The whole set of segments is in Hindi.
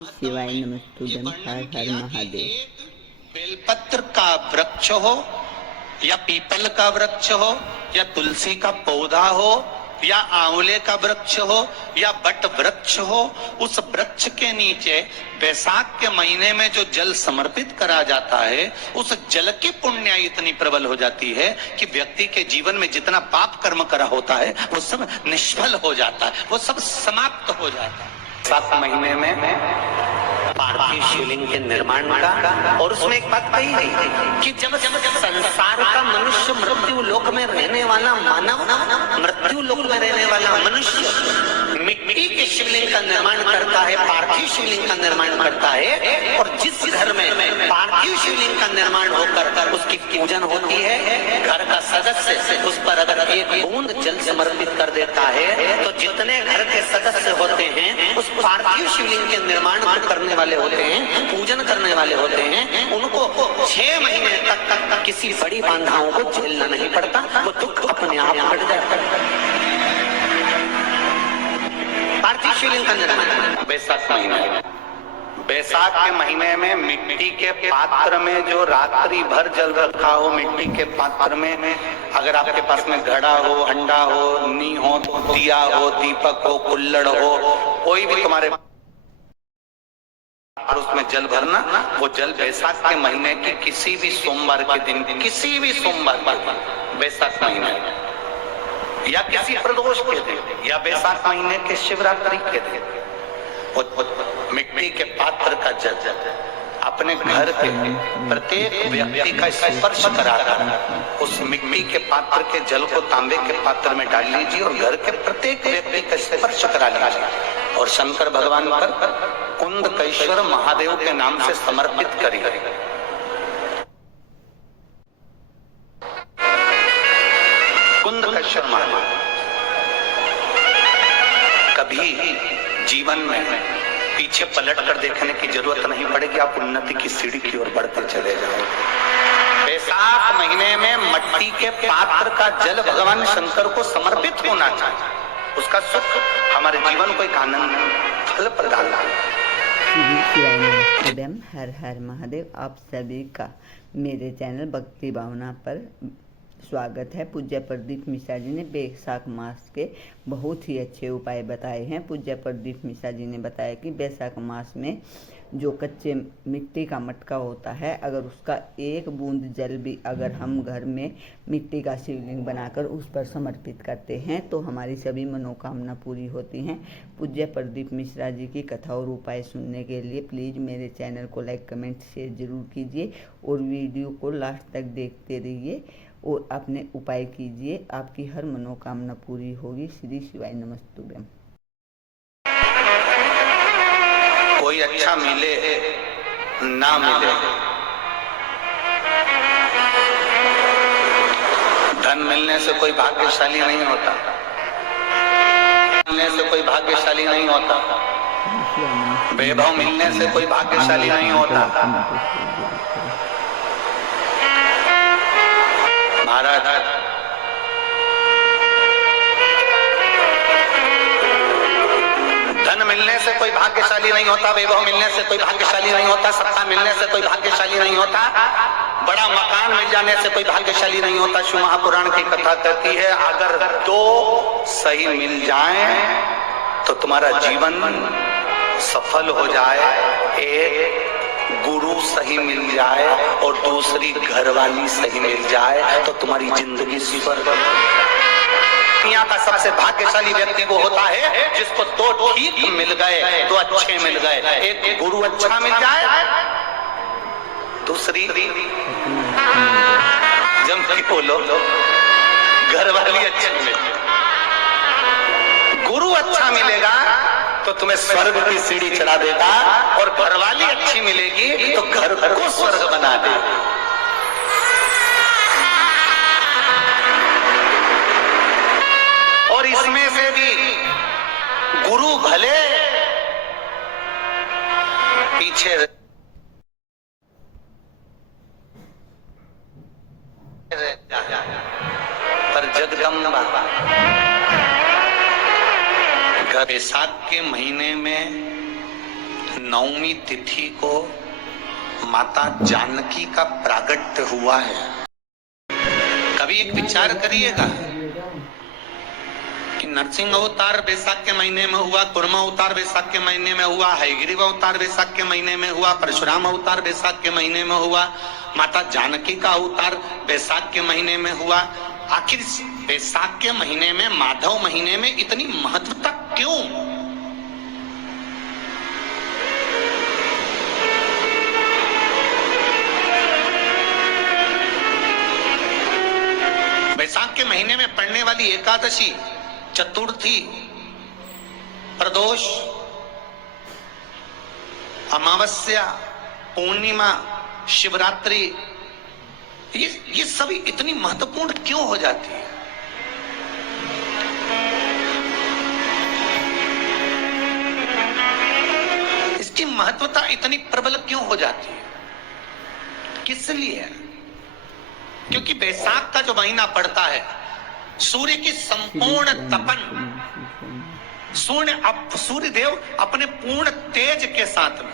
शिवाय नमस्तुभ्यं। हर हर महादेव। बेलपत्र का वृक्ष हो या पीपल का वृक्ष हो या तुलसी का पौधा हो या आंवले का वृक्ष हो या बट वृक्ष हो, उस वृक्ष के नीचे बैसाख के महीने में जो जल समर्पित करा जाता है, उस जल की पुण्य इतनी प्रबल हो जाती है कि व्यक्ति के जीवन में जितना पाप कर्म करा होता है वो सब निष्फल हो जाता है, वो सब समाप्त हो जाता है। 7 महीने में पार्थिव शिवलिंग के निर्माण का, और उसमें एक बात कही गई कि जब संसार का मनुष्य मृत्यु लोक में रहने वाला मानव, मृत्यु लोक में रहने वाला मनुष्य मिट्टी के शिवलिंग का निर्माण करता है, पार्थिव शिवलिंग का निर्माण करता है, और जिस घर में पार्थिव शिवलिंग का निर्माण होकर उसकी पूजन होती है, घर का सदस्य उस पर अगर एक बूंद जल समर्पित कर देता है तो जितने घर के सदस्य होते हैं उस पार्थिव शिवलिंग के निर्माण करने वाले होते हैं, पूजन करने वाले होते हैं, उनको 6 महीने तक किसी बड़ी बाधाओं को झेलना नहीं पड़ता, वो दुख अपने आप हट जाता है। पार्थिव शिवलिंग का निर्माण बैसाख महीने, बैसाख के महीने में मिट्टी के पात्र में जो रात्रि भर जल रखा हो, मिट्टी के पात्र में अगर आपके पास में घड़ा हो, हंडा हो, नी हो, दिया हो, दीपक हो, कुल्लड़ हो, कोई भी तुम्हारे और उसमें जल भरना, वो जल बैसाख के महीने की किसी भी सोमवार के दिन, किसी भी सोमवार के बैसाख महीने या किसी प्रदोष के दिन या बैसाख महीने के शिवरात्रि के दिन मिट्टी के पात्र का जल अपने घर के प्रत्येक व्यक्ति का स्पर्श कराकर उस मिट्टी के पात्र के जल को तांबे के पात्र में डाल लीजिए और घर के प्रत्येक व्यक्ति का स्पर्श करा लीजिए और शंकर भगवान पर कुंदकेश्वर महादेव के नाम से समर्पित करिए। कुंदकेश्वर महादेव कभी जीवन में पीछे पलट कर देखने की जरूरत नहीं पड़ेगी, आप उन्नति की सीढ़ी की ओर बढ़ते चले जाओगे। बैसाख महीने में मट्टी के पात्र का जल भगवान शंकर को समर्पित होना चाहिए, उसका सुख हमारे जीवन को एक आनंद फल प्रदान शिवाय हर हर महादेव। आप सभी का मेरे चैनल भक्ति भावना पर स्वागत है। पूज्य प्रदीप मिश्रा जी ने बैसाख मास के बहुत ही अच्छे उपाय बताए हैं। पूज्य प्रदीप मिश्रा जी ने बताया कि बैसाख मास में जो कच्चे मिट्टी का मटका होता है, अगर उसका एक बूंद जल भी अगर हम घर में मिट्टी का शिवलिंग बनाकर उस पर समर्पित करते हैं तो हमारी सभी मनोकामना पूरी होती हैं। पूज्य प्रदीप मिश्रा जी की कथा और उपाय सुनने के लिए प्लीज़ मेरे चैनल को लाइक कमेंट शेयर जरूर कीजिए और वीडियो को लास्ट तक देखते रहिए और अपने उपाय कीजिए, आपकी हर मनोकामना पूरी होगी। श्री शिवाय नमस्तुभ्यं। कोई अच्छा मिले ना मिले, धन मिलने से कोई भाग्यशाली नहीं होता, मिलने से कोई भाग्यशाली नहीं होता, वैभव मिलने से कोई भाग्यशाली नहीं होता। महाराज धन मिलने से कोई भाग्यशाली नहीं होता, वैभव मिलने से कोई भाग्यशाली नहीं होता, सत्ता मिलने से कोई भाग्यशाली नहीं होता, बड़ा मकान मिल जाने से कोई भाग्यशाली नहीं होता। शिव महापुराण की कथा कहती है अगर 2 सही मिल जाएं तो तुम्हारा जीवन सफल हो जाए, एक गुरु सही मिल जाए और दूसरी घरवाली सही मिल जाए तो तुम्हारी जिंदगी स्वर्ग। दुनिया का सबसे भाग्यशाली व्यक्ति वो होता है जिसको 2 ठीक मिल गए, 2 अच्छे मिल गए, एक गुरु अच्छा मिल जाए, दूसरी जम की बोलो घरवाली अच्छी मिले। गुरु अच्छा मिलेगा तो तुम्हें स्वर्ग की सीढ़ी चढ़ा देगा और घरवाली अच्छी मिलेगी तो घर को स्वर्ग बना देगी। और इसमें से भी गुरु भले पीछे पर जगदम्बा बैसाख के महीने में 9वीं तिथि को माता जानकी का प्रागट्य हुआ है। कभी एक विचार करिएगा कि नरसिंह अवतार बैसाख के महीने में हुआ, कुर्मा अवतार बैसाख के महीने में हुआ, हयग्रीव अवतार बैसाख के महीने में हुआ, परशुराम अवतार बैसाख के महीने में हुआ, माता जानकी का अवतार बैसाख के महीने में हुआ। आखिर बैसाख के महीने में, माधव महीने में इतनी महत्वता क्यों? बैसाख के महीने में पड़ने वाली एकादशी, चतुर्थी, प्रदोष, अमावस्या, पूर्णिमा, शिवरात्रि, ये सभी इतनी महत्वपूर्ण क्यों हो जाती है? इसकी महत्वता इतनी प्रबल क्यों हो जाती है? किस लिए? क्योंकि बैसाख का जो महीना पड़ता है, सूर्य की संपूर्ण तपन, सूर्य देव अपने पूर्ण तेज के साथ में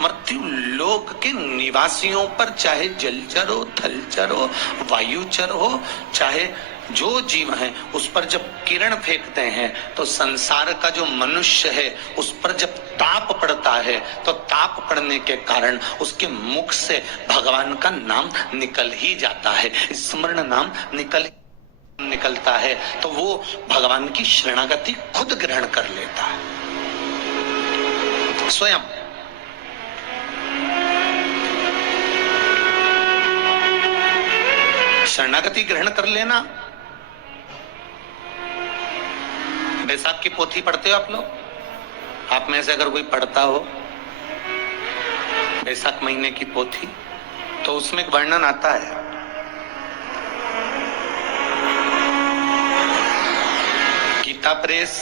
मृत्यु लोक के निवासियों पर, चाहे जलचर हो, थलचर हो, वायुचर हो, चाहे जो जीव है, उस पर जब किरण फेंकते हैं तो संसार का जो मनुष्य है उस पर जब ताप पड़ता है तो ताप पड़ने के कारण उसके मुख से भगवान का नाम निकल ही जाता है, स्मरण नाम निकलता है, तो वो भगवान की शरणागति खुद ग्रहण कर लेता है स्वयं। शरणागति ग्रहण कर लेना। बैसाख की पोथी पढ़ते हो आप लोग? आप में से अगर कोई पढ़ता हो बैसाख महीने की पोथी, तो उसमें एक वर्णन आता है गीता प्रेस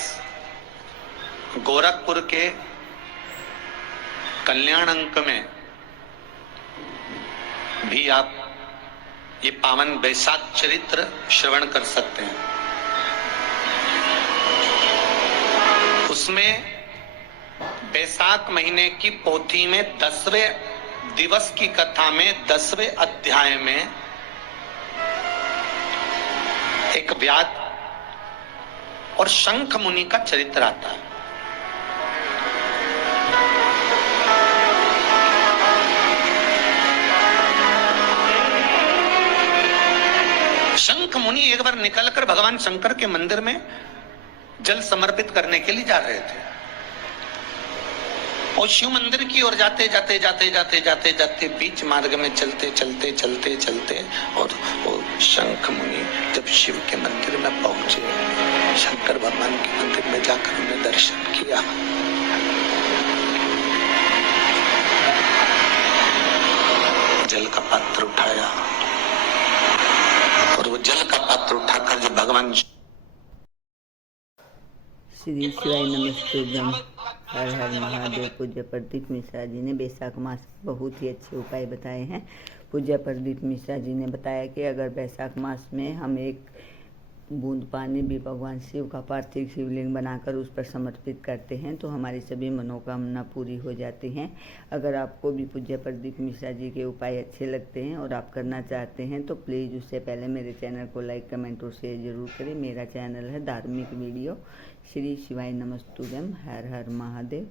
गोरखपुर के कल्याण अंक में भी आप ये पावन बैसाख चरित्र श्रवण कर सकते हैं। उसमें बैसाख महीने की पोथी में 10वें दिवस की कथा में 10वें अध्याय में एक व्याध और शंख मुनि का चरित्र आता है। शंख मुनि एक बार निकलकर भगवान शंकर के मंदिर में जल समर्पित करने के लिए जा रहे थे और शिव मंदिर की ओर जाते बीच मार्ग में चलते और शंख मुनि जब शिव के मंदिर में पहुंचे, शंकर भगवान के मंदिर में जाकर उन्हें दर्शन किया, जल का पात्र उठाया और वो जल का पात्र उठाकर जब भगवान श्री शिवाय नमस्तुभ्यम, हर हर महादेव। पूज्य प्रदीप मिश्रा जी ने बैसाख मास के बहुत ही अच्छे उपाय बताए हैं। पूज्य प्रदीप मिश्रा जी ने बताया कि अगर बैसाख मास में हम एक बूंद पानी भी भगवान शिव का पार्थिव शिवलिंग बनाकर उस पर समर्पित करते हैं तो हमारी सभी मनोकामना पूरी हो जाती हैं। अगर आपको भी पूज्य प्रदीप मिश्रा जी के उपाय अच्छे लगते हैं और आप करना चाहते हैं तो प्लीज़ उससे पहले मेरे चैनल को लाइक, कमेंट और शेयर जरूर करें। मेरा चैनल है धार्मिक वीडियो। श्री शिवाय नमस्तुभ्यम, हर हर महादेव।